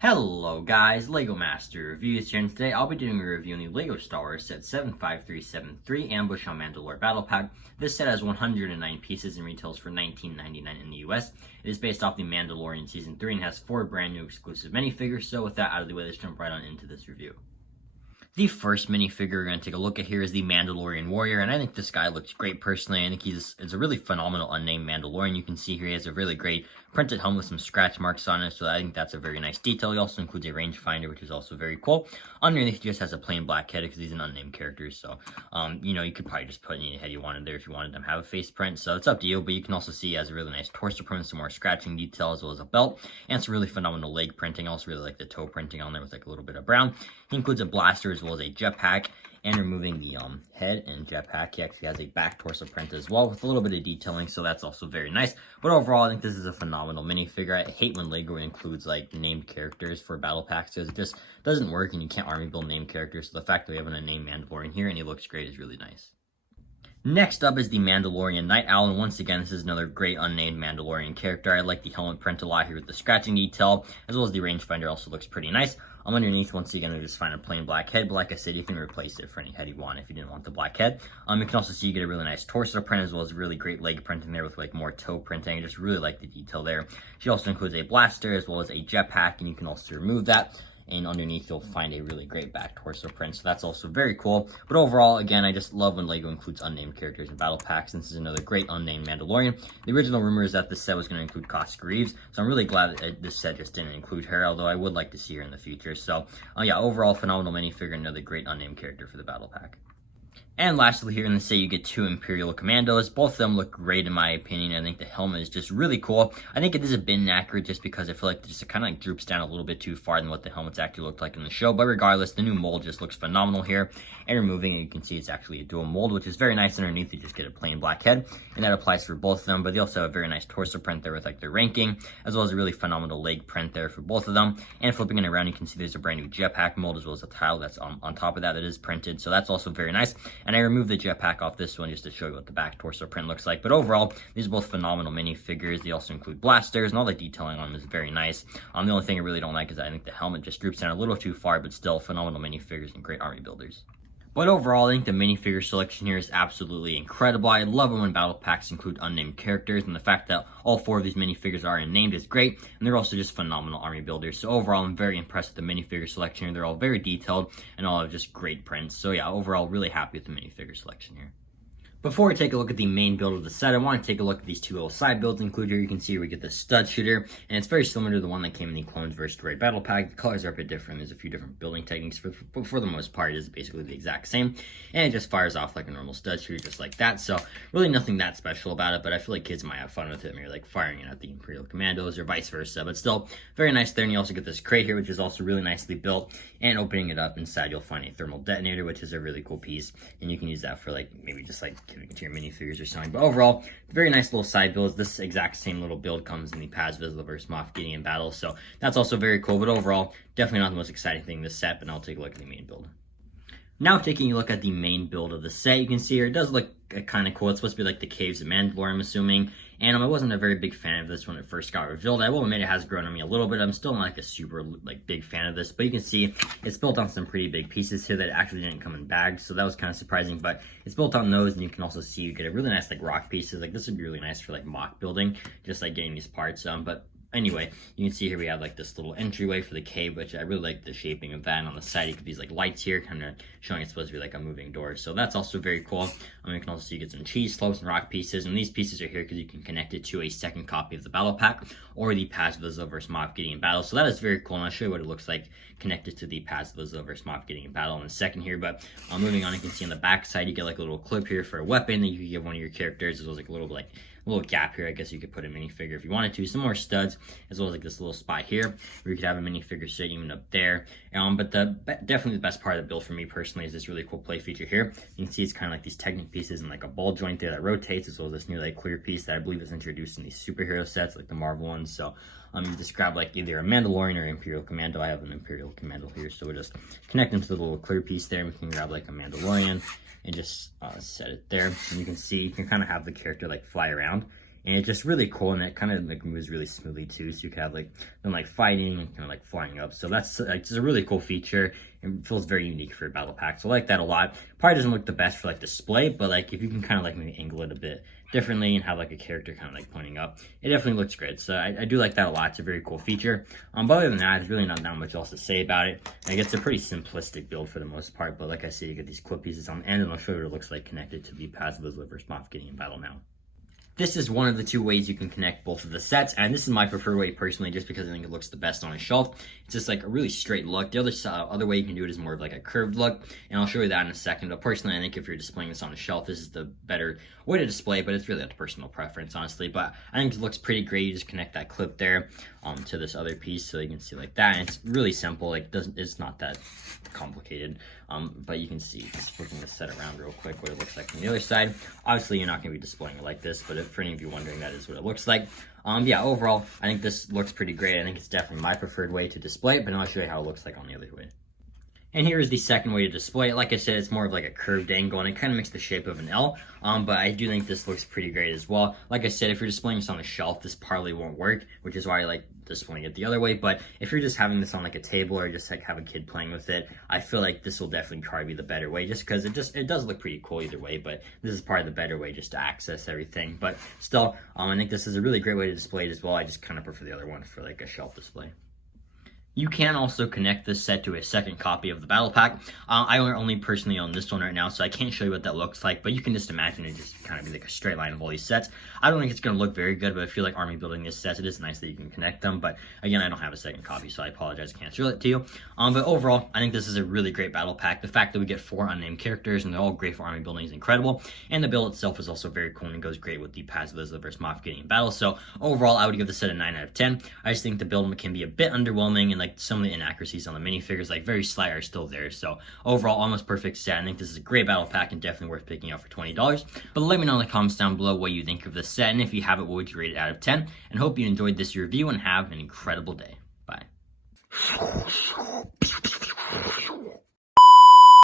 Hello guys, Lego Master Reviews here, and today I'll be doing a review on the LEGO Star Wars set 75373 Ambush on Mandalore Battle Pack. This set has 109 pieces and retails for $19.99 in the US. It is based off the Mandalorian Season 3 and has 4 brand new exclusive minifigures, so with that out of the way, let's jump right on into this review. The first minifigure we're going to take a look at here is the Mandalore Warrior, and I think this guy looks great personally. I think it's a really phenomenal unnamed Mandalorian. You can see here he has a really great printed helmet with some scratch marks on it, so I think that's a very nice detail. He also includes a rangefinder, which is also very cool. Underneath, he just has a plain black head because he's an unnamed character, so, you could probably just put any head you wanted there if you wanted them to have a face print, so it's up to you, but you can also see he has a really nice torso print, some more scratching detail, as well as a belt, and some really phenomenal leg printing. I also really like the toe printing on there with like a little bit of brown. He includes a blaster as well as a jetpack. And removing the head and jetpack, he actually has a back torso print as well with a little bit of detailing, so that's also very nice. But overall, I think this is a phenomenal minifigure. I hate when LEGO includes like named characters for battle packs because it just doesn't work and you can't army build named characters. So the fact that we have a named Mandalorian here and he looks great is really nice. Next up is the Mandalorian Night Owl, and once again, this is another great unnamed Mandalorian character. I like the helmet print a lot here with the scratching detail, as well as the rangefinder also looks pretty nice. Underneath, once again, we just find a plain black head, but like I said, you can replace it for any head you want if you didn't want the black head. You can also see you get a really nice torso print, as well as really great leg printing there with like more toe printing. I just really like the detail there. She also includes a blaster, as well as a jetpack, and you can also remove that. And underneath, you'll find a really great back torso print, so that's also very cool. But overall, again, I just love when LEGO includes unnamed characters in battle packs. This is another great unnamed Mandalorian. The original rumor is that this set was going to include Koska Reeves, so I'm really glad that this set just didn't include her, although I would like to see her in the future. So, yeah, overall, phenomenal minifigure, another great unnamed character for the battle pack. And lastly here in the set, you get 2 Imperial Commandos. Both of them look great in my opinion. I think the helmet is just really cool. I think it is a bit inaccurate just because I feel like it just kind of like droops down a little bit too far than what the helmets actually looked like in the show. But regardless, the new mold just looks phenomenal here. And removing it, you can see it's actually a dual mold, which is very nice. Underneath, you just get a plain black head. And that applies for both of them. But they also have a very nice torso print there with like their ranking, as well as a really phenomenal leg print there for both of them. And flipping it around, you can see there's a brand new jetpack mold, as well as a tile that's on top of that is printed. So that's also very nice. And I removed the jetpack off this one just to show you what the back torso print looks like. But overall, these are both phenomenal minifigures. They also include blasters, and all the detailing on them is very nice. The only thing I really don't like is I think the helmet just droops down a little too far, but still phenomenal minifigures and great army builders. But overall, I think the minifigure selection here is absolutely incredible. I love it when battle packs include unnamed characters, and the fact that all 4 of these minifigures are unnamed is great, and they're also just phenomenal army builders. So overall, I'm very impressed with the minifigure selection here. They're all very detailed, and all have just great prints. So yeah, overall, really happy with the minifigure selection here. Before we take a look at the main build of the set, I want to take a look at these 2 little side builds included here. You can see we get the stud shooter, and it's very similar to the one that came in the Clones vs. Droid battle pack. The colors are a bit different. There's a few different building techniques, but for the most part, it is basically the exact same. And it just fires off like a normal stud shooter, just like that. So really nothing that special about it, but I feel like kids might have fun with it. Maybe like firing it at the Imperial Commandos or vice versa, but still very nice there. And you also get this crate here, which is also really nicely built. And opening it up inside, you'll find a thermal detonator, which is a really cool piece. And you can use that for like maybe just like giving it to your minifigures or something. But overall, very nice little side builds. This exact same little build comes in the Paz Vizsla vs. Moff Gideon battle, so that's also very cool. But overall, definitely not the most exciting thing in this set, but I'll take a look at the main build. Now taking a look at the main build of the set, you can see here it does look kind of cool. It's supposed to be like the Caves of Mandalore, I'm assuming. And I wasn't a very big fan of this when it first got revealed. I will admit it has grown on me a little bit. I'm still not like a super big fan of this, but you can see it's built on some pretty big pieces here that actually didn't come in bags, so that was kind of surprising. But it's built on those, and you can also see you get a really nice like rock pieces. Like this would be really nice for like mock building, just like getting these parts. But anyway, you can see here we have like this little entryway for the cave, which I really like the shaping of that. And on the side, you get these like lights here, kind of showing it's supposed to be like a moving door. So that's also very cool. You can also see you get some cheese slopes and rock pieces. And these pieces are here because you can connect it to a second copy of the battle pack or the Paz Vizsla vs. Moff Gideon battle. So that is very cool. And I'll show you what it looks like connected to the Paz Vizsla vs. Moff Gideon battle in a second here. But moving on, you can see on the back side, you get like a little clip here for a weapon that you can give one of your characters, as well as like a little gap here. I guess you could put a minifigure if you wanted to. Some more studs, as well as like this little spot here where you could have a minifigure sitting even up there. But definitely the best part of the build for me personally is this really cool play feature here. You can see it's kind of like these Technic pieces and like a ball joint there that rotates, as well as this new like clear piece that I believe is introduced in these superhero sets like the Marvel ones. So you just grab like either a Mandalorian or Imperial Commando. I have an Imperial Commando here, so we'll just connect them to the little clear piece there. We can grab like a Mandalorian and just set it there. And you can see you can kind of have the character like fly around. and it's just really cool, and it kind of like moves really smoothly too, so you can have like them like fighting and kind of like flying up. So that's like just a really cool feature, and feels very unique for a battle pack, so I like that a lot. Probably doesn't look the best for like display, but like if you can kind of like maybe angle it a bit differently and have like a character kind of like pointing up, it definitely looks good. So I do like that a lot. It's a very cool feature. But other than that, there's really not that much else to say about it. I guess it's a pretty simplistic build for the most part, but like I said, you get these clip pieces on the end, and I'll show you what it looks like connected to the Pacific Liver's Moff getting in battle now. This is one of the two ways you can connect both of the sets, and this is my preferred way personally, just because I think it looks the best on a shelf. It's just like a really straight look. The other way you can do it is more of like a curved look, and I'll show you that in a second. But personally, I think if you're displaying this on a shelf, this is the better way to display, but it's really up to personal preference, honestly. But I think it looks pretty great. You just connect that clip there to this other piece, so you can see like that. And it's really simple. Like it's not that complicated, but you can see, just looking to set it around real quick, what it looks like from the other side. Obviously, you're not going to be displaying it like this, but for any of you wondering, that is what it looks like. Yeah, overall, I think this looks pretty great. I think it's definitely my preferred way to display it, but now I'll show you how it looks like on the other way. And here is the second way to display it. Like I said, it's more of like a curved angle, and it kind of makes the shape of an L, but I do think this looks pretty great as well. Like I said, if you're displaying this on a shelf, this probably won't work, which is why I like displaying it the other way. But if you're just having this on like a table, or just like have a kid playing with it, I feel like this will definitely probably be the better way, just because it does look pretty cool either way. But this is probably the better way just to access everything. But still, I think this is a really great way to display it as well. I just kind of prefer the other one for like a shelf display. You can also connect this set to a second copy of the battle pack. I only personally own this one right now, so I can't show you what that looks like, but you can just imagine it just kind of be like a straight line of all these sets. I don't think it's going to look very good, but if you like army building these sets, it is nice that you can connect them. But again, I don't have a second copy, so I apologize, I can't show it to you. But overall, I think this is a really great battle pack. The fact that we get 4 unnamed characters, and they're all great for army building, is incredible. And the build itself is also very cool and goes great with the Pacific Liver's Moff getting in battle. So overall, I would give the set a 9 out of 10. I just think the build can be a bit underwhelming, and like some of the inaccuracies on the minifigures, like very slight, are still there. So overall, almost perfect set. I think this is a great battle pack and definitely worth picking up for $20. But let me know in the comments down below what you think of this set, and if you have it, what would you rate it out of 10? And hope you enjoyed this review, and have an incredible day. Bye.